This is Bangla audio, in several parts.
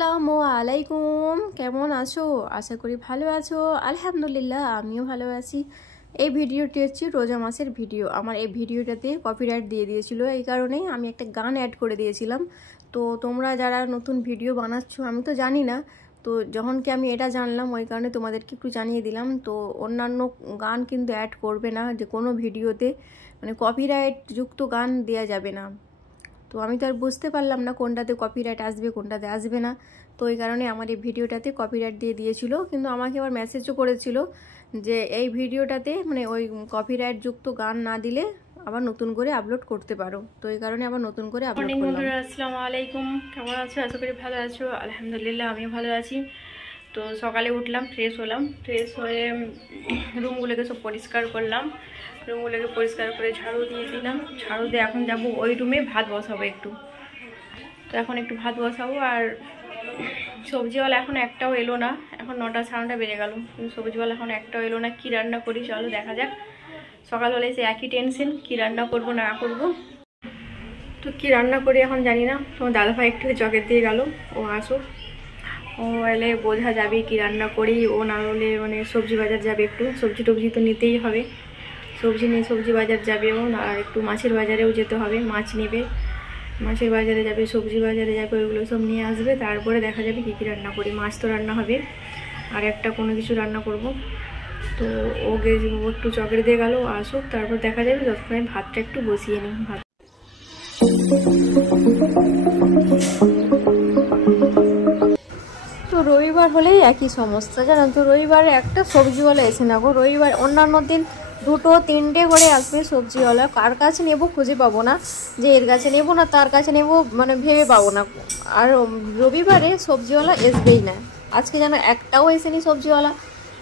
আসসালামু আলাইকুম, কেমন আছো? আশা করি ভালো আছো। আলহামদুলিল্লাহ, আমিও ভালো আছি। এই ভিডিওটি হচ্ছে রোজা মাসের ভিডিও। আমার এই ভিডিওটাতে কপিরাইট দিয়ে দিয়েছিল, এই কারণেই আমি একটা গান অ্যাড করে দিয়েছিলাম। তো তোমরা যারা নতুন ভিডিও বানাচ্ছো, আমি তো জানি না, তো যখন কি আমি এটা জানলাম ওই কারণে তোমাদেরকে একটু জানিয়ে দিলাম। তো অন্যান্য গান কিন্তু অ্যাড করবে না, যে কোনো ভিডিওতে মানে কপিরাইট যুক্ত গান দেওয়া যাবে না। তো আমি তো আর বুঝতে পারলাম না কোনটাতে কপিরাইট আসবে কোনটাতে আসবে না, তো এই কারণে আমার এই ভিডিওটাতে কপিরাইট দিয়ে দিয়েছিল। কিন্তু আমাকে আবার মেসেজও করেছিল যে এই ভিডিওটাতে মানে ওই কপিরাইট যুক্ত গান না দিলে আবার নতুন করে আপলোড করতে পারো, তো এই কারণে আবার নতুন করে আপলোড করলাম। বন্ধুরা আসসালামু আলাইকুম, কেমন আছো? আশা করি ভালো আছো। আলহামদুলিল্লাহ, আমিও ভালো আছি। তো সকালে উঠলাম, ফ্রেশ হলাম, ফ্রেশ হয়ে রুমগুলোকে সব পরিষ্কার করলাম, রুমগুলোকে পরিষ্কার করে ঝাড়ু দিয়ে দিলাম। ঝাড়ু দিয়ে এখন যাব ওই রুমে ভাত বসাবো একটু। তো এখন একটু ভাত বসাবো। আর সবজিওয়ালা এখন একটাও এলো না, এখন 9টা 9:30 বেজে গেল, কিন্তু সবজিওয়ালা এখন একটাও এলো না। কি রান্না করি চলো দেখা যাক। সকাল হলে সে একই টেনশন, কি রান্না করব না করব। তো কি রান্না করি এখন জানি না। তোমার দাদাভাই একটু চকের দিয়ে গেল, ও আসুক, ও এলে বোঝা যাবে কি রান্না করি। ও না হলে মানে সবজি বাজার যাবে, একটু সবজি টবজি তো নিতেই হবে, সবজি নিয়ে সবজি বাজার যাবে ও। আর একটু মাছের বাজারেও যেতে হবে, মাছ নেবে, মাছের বাজারে যাবে, সবজি বাজারে যাবে, ওইগুলো সব নিয়ে আসবে। তারপরে দেখা যাবে কী কী রান্না করি। মাছ তো রান্না হবে, আর একটা কোনো কিছু রান্না করব। তো ওকে একটু চকের দিয়ে গেল, আসুক, তারপর দেখা যাবে। যতক্ষণে ভাতটা একটু বসিয়ে নিই। ভাত তো রবিবার হলেই একই সমস্যা, জানো তো। রবিবারে একটা সবজিওয়ালা এসে না গো। রবিবার অন্যান্য দিন 2টো 3টে করে আসবে সবজিওয়ালা, কার কাছে নেব খুঁজে পাবো না, যে এর কাছে নেব না তার কাছে নেব মানে ভেবে পাবো না। আর রবিবারে সবজিওয়ালা আসবেই না। আজকে যেন একটাও এসেনি সবজিওয়ালা।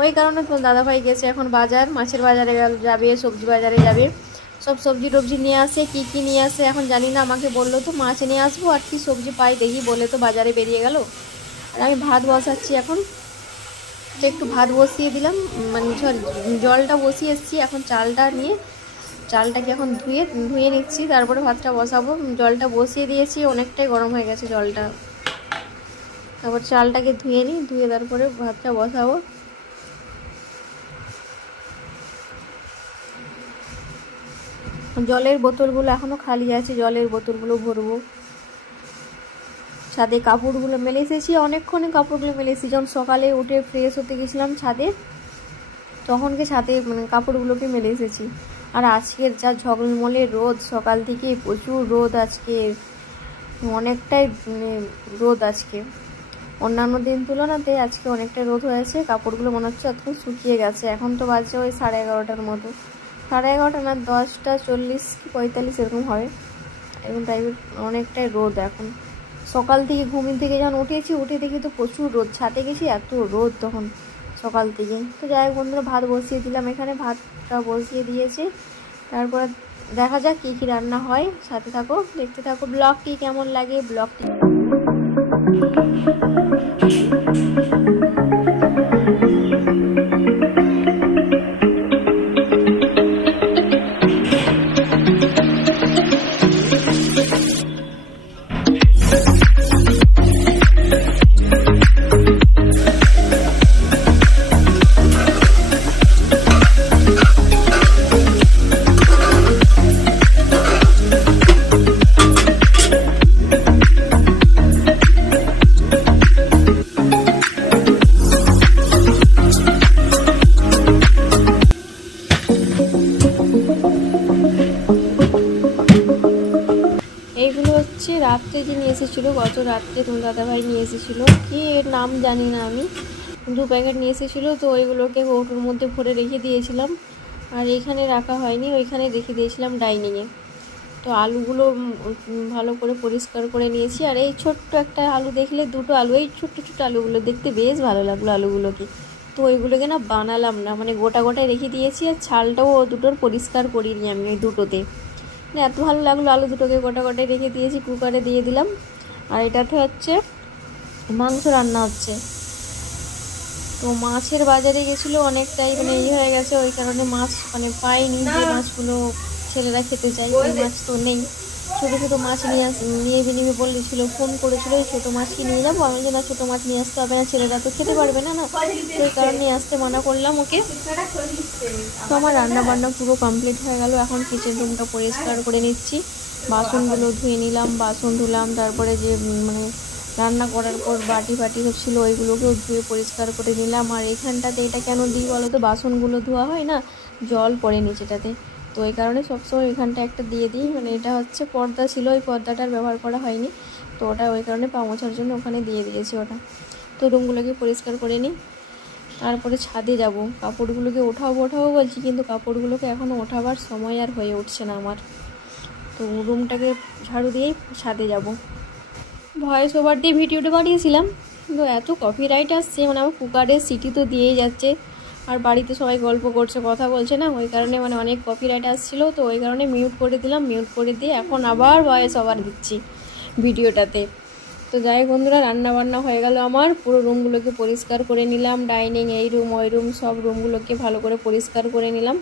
ওই কারণে তো দাদাভাই গেছে এখন বাজার, মাছের বাজারে যাবে, সবজি বাজারে যাবে, সব সবজি টবজি নিয়ে আসে। কি কি নিয়ে আসে এখন জানি না, আমাকে বললো তো মাছ নিয়ে আসবো, আর কি সবজি পাই দেখি বলে তো বাজারে বেরিয়ে গেল। আর আমি ভাত বসাচ্ছি এখন, তো একটু ভাত বসিয়ে দিলাম, মানে জলটা বসিয়ে এসেছি। এখন চালটা নিয়ে চালটাকে এখন ধুয়ে নিচ্ছি, তারপরে ভাতটা বসাবো। জলটা বসিয়ে দিয়েছি, অনেকটাই গরম হয়ে গেছে জলটা। তারপর চালটাকে ধুয়ে নিই, ধুয়ে তারপরে ভাতটা বসাবো। জলের বোতলগুলো এখনও খালি আছে, জলের বোতলগুলো ভরবো। ছাদে কাপড়গুলো মেলে এসেছি, অনেকক্ষণে কাপড়গুলো মেলে এসেছি। যখন সকালে উঠে ফ্রেশ হতে গেছিলাম ছাদে, তখনকে ছাদে মানে কাপড়গুলোকে মেলে এসেছি। আর আজকের যা ঝলমলে রোদ, সকাল থেকে প্রচুর রোদ আজকে, অনেকটাই রোদ আজকে। অন্যান্য দিন তুলনাতে আজকে অনেকটাই রোদ হয়েছে। কাপড়গুলো মনে হচ্ছে এতক্ষণ শুকিয়ে গেছে। এখন তো বাজছে ওই 11:30টার মতো, 11:30 না 10টা 40 কি 45 এরকম হবে, এরকম টাইপের অনেকটাই রোদ এখন। সকাল থেকে ঘুম থেকে যখন উঠেছি, উঠে দেখি তো প্রচুর রোদ, ছাদে গেছি এত রোদ তখন সকাল থেকে। তো যাই হোক বন্ধুরা, ভাত বসিয়ে দিলাম, এখানে ভাতটা বসিয়ে দিয়েছি। তারপর দেখা যাক কী কী রান্না হয়, সাথে থাকো, দেখতে থাকো। ব্লগটি কেমন লাগে ব্লগটি রাত্রে যে নিয়ে এসেছিলো, গত রাত্রে তোমার দাদাভাই নিয়ে এসেছিলো, কি এর নাম জানি না আমি, 2 প্যাকেট নিয়ে এসেছিলো। তো ওইগুলোকে কৌটোর মধ্যে ভরে রেখে দিয়েছিলাম, আর এইখানে রাখা হয়নি, ওইখানে রেখে দিয়েছিলাম ডাইনিংয়ে। তো আলুগুলো ভালো করে পরিষ্কার করে নিয়েছি। আর এই ছোট্ট একটা আলু দেখলে, 2টো আলু, এই ছোট্ট ছোট্ট আলুগুলো দেখতে বেশ ভালো লাগলো আলুগুলোকে। তো ওইগুলোকে না বানালাম না, মানে গোটা গোটায় রেখে দিয়েছি। আর ছালটাও 2টোর পরিষ্কার করিনি আমি ওই 2টোতে, এত ভালো লাগলো। আলু 2টোকে গোটা গোটায় রেখে দিয়েছি, কুকারে দিয়ে দিলাম। আর এটাতে হচ্ছে মাংস রান্না হচ্ছে। তো মাছের বাজারে গেছিলো, অনেকটাই মানে হয়ে গেছে, ওই কারণে মাছ মানে পাইনি, যে মাছগুলো ছেলেরা খেতে চাই, ওই মাছ তো নেই। ছোটো ছোটো মাছ নিয়ে নিবে বলেছিল, ফোন করেছিল ছোটো মাছ কি নিয়ে যাবো। আমি যে না ছোটো মাছ নিয়ে আসতে হবে না, ছেলেরা তো খেতে পারবে না না, তো এই কারণে নিয়ে আসতে মানা করলাম ওকে। তো আমার রান্না বান্না পুরো কমপ্লিট হয়ে গেল। এখন কিচেন রুমটা পরিষ্কার করে নিচ্ছি, বাসনগুলো ধুয়ে নিলাম, বাসন ধুলাম, তারপরে যে মানে রান্না করার পর বাটি ফাটি সব ছিল ওইগুলোকেও ধুয়ে পরিষ্কার করে নিলাম। আর এইখানটাতে এটা কেন দিই বলো তো, বাসনগুলো ধোয়া হয় না, জল পড়ে নিচেটাতে, তো এই কারণে সবসময় ওইখানটা একটা দিয়ে দিই। মানে এটা হচ্ছে পর্দা ছিল, ওই পর্দাটার ব্যবহার করা হয়নি, তো ওটা ওই কারণে পা মোছার জন্য ওখানে দিয়ে দিয়েছি ওটা। তো রুমগুলোকে পরিষ্কার করে নিই, তারপরে ছাদে যাব। কাপড়গুলোকে ওঠাবো বলছি, কিন্তু কাপড়গুলোকে এখনও ওঠাবার সময় আর হয়ে উঠছে না আমার। তো রুমটাকে ঝাড়ু দিয়েই ছাদে যাব। ভয়েস ওভার দিয়ে ভিডিওটা বানিয়েছিলাম, কিন্তু এত কপিরাইট আসছে, মানে আমার কুকারের সিটি তো দিয়েই যাচ্ছে, আর বাড়িতে সবাই গল্প করছে, কথা বলছে না, ওই কারণে মানে অনেক কপিরাইট আসছিলো, তো ওই কারণে মিউট করে দিলাম। মিউট করে দিয়ে এখন আবার ভয়েস ওভার দিচ্ছি ভিডিওটাতে। তো যাই হোক বন্ধুরা, রান্না বান্না হয়ে গেল আমার, পুরো রুমগুলোকে পরিষ্কার করে নিলাম, ডাইনিং, এই রুম, ওই রুম, সব রুমগুলোকে ভালো করে পরিষ্কার করে নিলাম।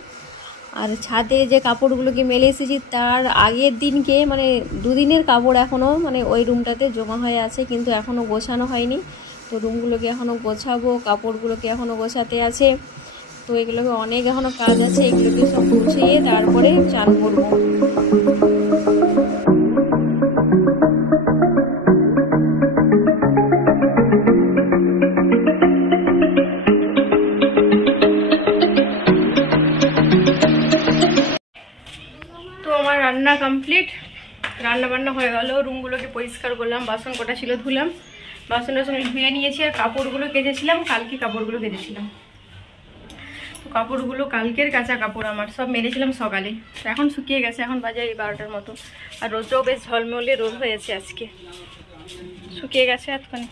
আর ছাদে যে কাপড়গুলোকে মেলে এসেছি তার আগের দিনকে, মানে দুদিনের কাপড় এখনও মানে ওই রুমটাতে জমা হয়ে আছে, কিন্তু এখনও গোছানো হয়নি। তো রুমগুলোকে এখনও গোছাবো, কাপড়গুলোকে এখনও গোছাতে আছে, তো এগুলোকে অনেক এখনও কাজ আছে, এগুলোকে সব গুছিয়ে তারপরে চান করবো। রান্না কমপ্লিট, রান্না বান্না হয়ে গেল, রুমগুলোকে পরিষ্কার করলাম, বাসন কটা ছিল ধুলাম, বাসন টাসন ধুয়ে নিয়েছি। আর কাপড়গুলো কেচেছিলাম, কালকে কাপড়গুলো কেচেছিলাম, তো কাপড়গুলো কালকের কাঁচা কাপড় আমার সব মেরেছিলাম সকালে, তো এখন শুকিয়ে গেছে, এখন বাজে 12টার মতো। আর রোদটাও বেশ ঝলমলে রোদ হয়েছে আজকে, শুকিয়ে গেছে এতক্ষণ।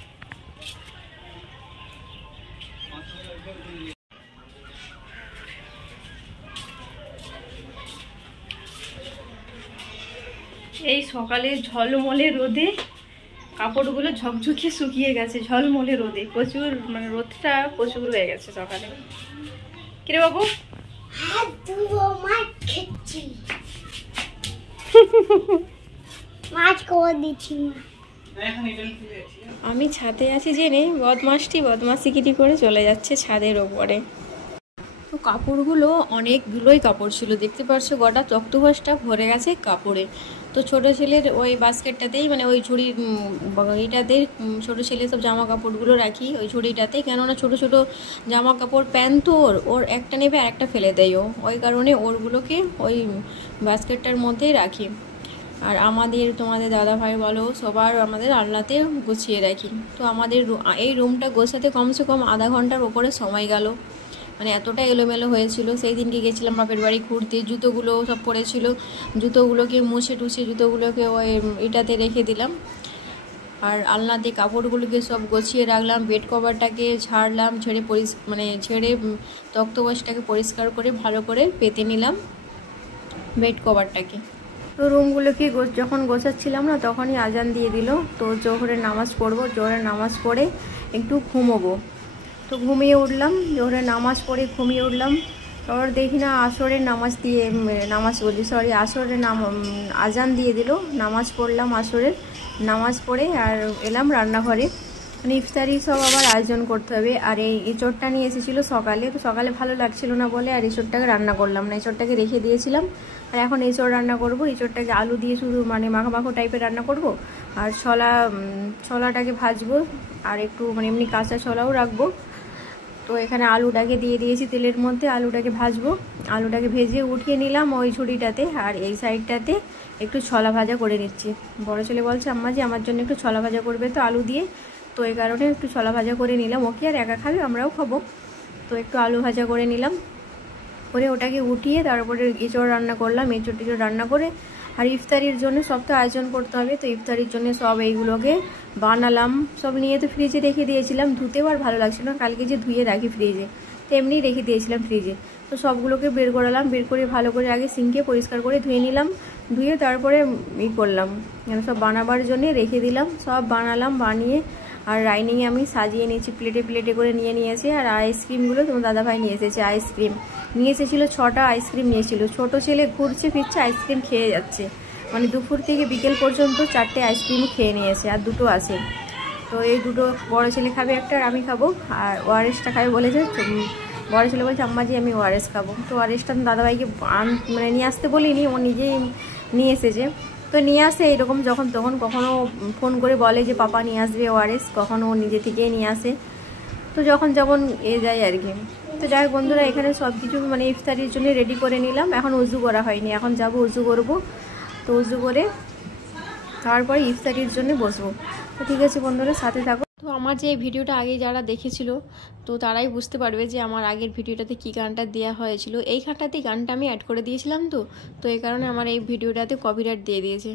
এই সকালে ঝলমলে রোদে কাপড়গুলো ঝকঝকে শুকিয়ে গেছে, ঝলমলে রোদে, প্রচুর মানে রোদটা প্রচুর হয়ে গেছে সকালে। কিরে বাবু, আমি ছাদে আছি জেনে বদমাশিগিরি করে চলে যাচ্ছে ছাদের ওপরে। তো কাপড়গুলো অনেকগুলোই কাপড় ছিল, দেখতে পারছো গোটা তক্তপোষটা ভরে গেছে কাপড়ে। তো ছোটো ছেলের ওই বাস্কেটটাতেই, মানে ওই ঝুড়ির এইটাতে ছোটো ছেলে সব জামা কাপড়গুলো রাখি ওই ঝুড়িটাতে, কেননা ছোটো ছোটো জামা কাপড় প্যান্ট তো ওর একটা নেবে আর একটা ফেলে দেয় ও, ওই কারণে ওরগুলোকে ওই বাস্কেটটার মধ্যেই রাখি। আর আমাদের, তোমাদের দাদা ভাই বলো, সবার আমাদের আলনাতে গুছিয়ে রাখি। তো আমাদের এই রুমটা গোছাতে কমসে কম আধা ঘন্টার ওপরে সময় গেল, মানে এতটা এলোমেলো হয়েছিল। সেই দিনকে গেছিলাম বাপের বাড়ি ঘুরতে, জুতোগুলো সব পড়েছিল, জুতোগুলোকে মুছে টুছে জুতোগুলোকে ওই এটাতে রেখে দিলাম। আর আলনাতে কাপড়গুলোকে সব গুছিয়ে রাখলাম, বেড কভারটাকে ঝাড়লাম, ঝেড়ে তক্তপোষটাকে পরিষ্কার করে ভালো করে পেতে নিলাম বেড কভারটাকে। তো রুমগুলোকে যখন গোছাচ্ছিলাম না তখনই আজান দিয়ে দিল, তো জোহরের নামাজ পড়বো, জোহরের নামাজ পড়ে একটু ঘুমোবো। তো ঘুমিয়ে উঠলাম, জোহরের নামাজ পড়ে ঘুমিয়ে উঠলাম। তারপর দেখি না আসরের আসরের আজান দিয়ে দিল, নামাজ পড়লাম, আসরের নামাজ পড়ে আর এলাম রান্নাঘরে। মানে ইফতারি সব আবার আয়োজন করতে হবে। আর এই এঁচোড়টা নিয়ে এসেছিলো সকালে, তো সকালে ভালো লাগছিল না বলে আর এঁচোড়টাকে রান্না করলাম না, এঁচোড়টাকে রেখে দিয়েছিলাম। আর এখন এঁচোড় রান্না করব, এঁচোড়টাকে আলু দিয়ে শুধু মানে মাখা মাখো টাইপের রান্না করব। আর ছোলাটাকে ভাজবো, আর একটু মানে এমনি কাঁচা ছোলাও রাখবো। তো এখানে আলুটাকে দিয়ে দিয়েছি তেলের মধ্যে, আলুটাকে ভাজবো, আলুটাকে ভেজে উঠিয়ে নিলাম ওই ঝুড়িটাতে। আর এই সাইডটাতে একটু ছোলা ভাজা করে নিচ্ছি। বড় ছেলে বলছে আম্মা যে আমার জন্য একটু ছোলা ভাজা করবে তো আলু দিয়ে, তো এই কারণে একটু ছোলা ভাজা করে নিলাম। ওকে আর একা খাবে, আমরাও খাবো, তো একটু আলু ভাজা করে নিলাম, করে ওটাকে উঠিয়ে তারপরে এঁচোড় রান্না করলাম। এঁচোড় রান্না করে আর ইফতারির জন্য সব তো আয়োজন করতে হবে, তো ইফতারির জন্য সব এইগুলোকে বানালাম। সব নিয়ে তো ফ্রিজে রেখে দিয়েছিলাম, ধুতেও আর ভালো লাগছিল না, কালকে যে ধুয়ে রাখি ফ্রিজে, তো এমনি রেখে দিয়েছিলাম ফ্রিজে। তো সবগুলোকে বের করালাম, বের করে ভালো করে আগে সিঙ্কে পরিষ্কার করে ধুয়ে নিলাম, ধুয়ে তারপরে করলাম সব বানাবার জন্য রেখে দিলাম। সব বানালাম, বানিয়ে আর ডাইনিংয়ে আমি সাজিয়ে নিয়েছি, প্লেটে প্লেটে করে নিয়েছি। আর আইসক্রিমগুলো তোমার দাদাভাই নিয়ে এসেছে, আইসক্রিম নিয়ে এসেছিলো 6টা আইসক্রিম নিয়েছিল। ছোটো ছেলে ঘুরছে ফিরছে আইসক্রিম খেয়ে যাচ্ছে, মানে দুপুর থেকে বিকেল পর্যন্ত 4টে আইসক্রিম খেয়ে নিয়েছে, আর 2টো আছে। তো এই 2টো বড় ছেলে খাবে একটা, আর আমি খাবো। আর ওআরএসটা খাবে বলেছে, বড় ছেলে বলছে আম্মাজি আমি ওআরএস খাবো। তো ওআরএসটা দাদাভাইকে মানে নিয়ে আসতে বলিনি, ও নিজেই নিয়ে এসেছে। তো নিয়ে আসে এরকম যখন তখন, কখনও ফোন করে বলে যে পাপা নিয়ে আসবে ওআরএস, কখনও ও নিজে থেকেই নিয়ে আসে। তো যখন যখন যায় আর কি। তো যাই হোক বন্ধুরা, এখানে সব কিছু মানে ইফতারির জন্য রেডি করে নিলাম। এখন উজু করা হয়নি, এখন যাব উজু করব। তো উজু করে তারপরে ইফতারির জন্য বসবো। তো ঠিক আছে বন্ধুরা, সাথে থাকো। তো আমার যে ভিডিওটা আগে যারা দেখেছিল তো তারাই বুঝতে পারবে যে আমার আগের ভিডিওটাতে কী গানটা দেওয়া হয়েছিল। এই গানটাতেই গানটা আমি অ্যাড করে দিয়েছিলাম। তো এই কারণে আমার এই ভিডিওটাতে কপিরাইট দিয়ে দিয়েছে।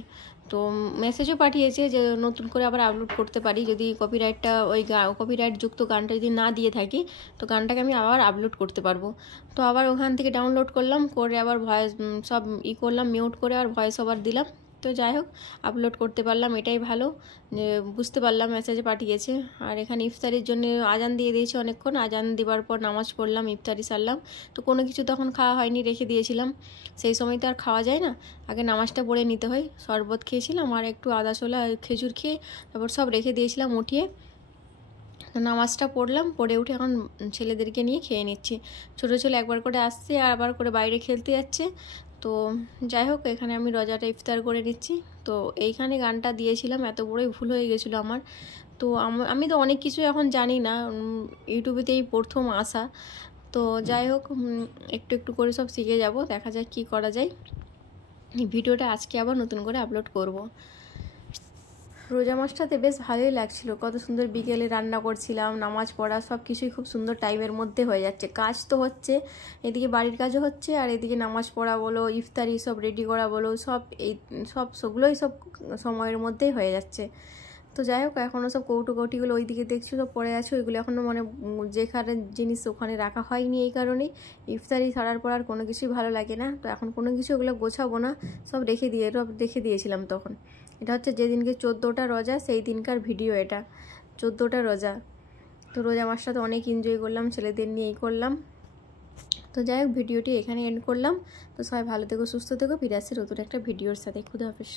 তো মেসেজও পাঠিয়েছে যে নতুন করে আবার আপলোড করতে পারি যদি কপিরাইটটা ওই কপিরাইট যুক্ত গানটা যদি না দিয়ে থাকি, তো গানটাকে আমি আবার আপলোড করতে পারবো। তো আবার ওখান থেকে ডাউনলোড করলাম, করে আবার ভয়েস সব করলাম, মিউট করে আর ভয়েস ওভার দিলাম। তো যাই হোক আপলোড করতে পারলাম, এটাই ভালো যে বুঝতে পারলাম মেসেজে পাঠিয়েছে। আর এখানে ইফতারির জন্য আজান দিয়ে দিয়েছে অনেকক্ষণ, আজান দেওয়ার পর নামাজ পড়লাম, ইফতারি সারলাম। তো কোনো কিছু তখন খাওয়া হয়নি, রেখে দিয়েছিলাম। সেই সময় তো আর খাওয়া যায় না, আগে নামাজটা পড়ে নিতে হয়। শরবত খেয়েছিলাম আর একটু আদা ছোলা খেজুর খেয়ে তারপর সব রেখে দিয়েছিলাম উঠিয়ে। নামাজটা পড়লাম, পড়ে উঠে এখন ছেলেদেরকে নিয়ে খেয়ে নিচ্ছি। ছোটো ছেলে একবার করে আসছে আর আবার করে বাইরে খেলতে যাচ্ছে। তো যাই হোক, এখানে আমি রোজাটা ইফতার করে নিচ্ছি। তো এইখানে গানটা দিয়েছিলাম, এত বড়ই ভুল হয়ে গেছিলো আমার। তো আমি তো অনেক কিছু এখন জানি না, ইউটিউবেতেই প্রথম আসা। তো যাই হোক, একটু একটু করে সব শিখে যাব, দেখা যাক কী করা যায়। এই ভিডিওটা আজকে আবার নতুন করে আপলোড করব। রোজা মাসটাতে বেশ ভালোই লাগছিল, কত সুন্দর বিকেলে রান্না করছিলাম, নামাজ পড়া সব কিছুই খুব সুন্দর টাইমের মধ্যে হয়ে যাচ্ছে। কাজ তো হচ্ছে, এদিকে বাড়ির কাজও হচ্ছে, আর এদিকে নামাজ পড়া বলো, ইফতারি সব রেডি করা বলো, সবগুলোই সব সময়ের মধ্যেই হয়ে যাচ্ছে। তো যাই হোক, এখনও সব কৌটিগুলো ওইদিকে দেখছি সব পড়ে আছে, ওইগুলো এখনও মানে যেখানে জিনিস ওখানে রাখা হয়নি। এই কারণেই ইফতারি ছাড়ার পর আর কোনো কিছুই ভালো লাগে না। তো এখন কোনো কিছু ওগুলো গোছাবো না, সব রেখে দিয়েছিলাম তখন। এটা হচ্ছে যেদিনকে 14টা রোজা সেই দিনকার ভিডিও, এটা 14টা রোজা। তো রোজা মাসটা তো অনেক এনজয় করলাম, ছেলেদের নিয়েই করলাম। তো যাই হোক, ভিডিওটি এখানে এন্ড করলাম। তো সবাই ভালো থেকো, সুস্থ থেকো, ফিরে আসছি নতুন একটা ভিডিওর সাথে। খুদা হাফেজ।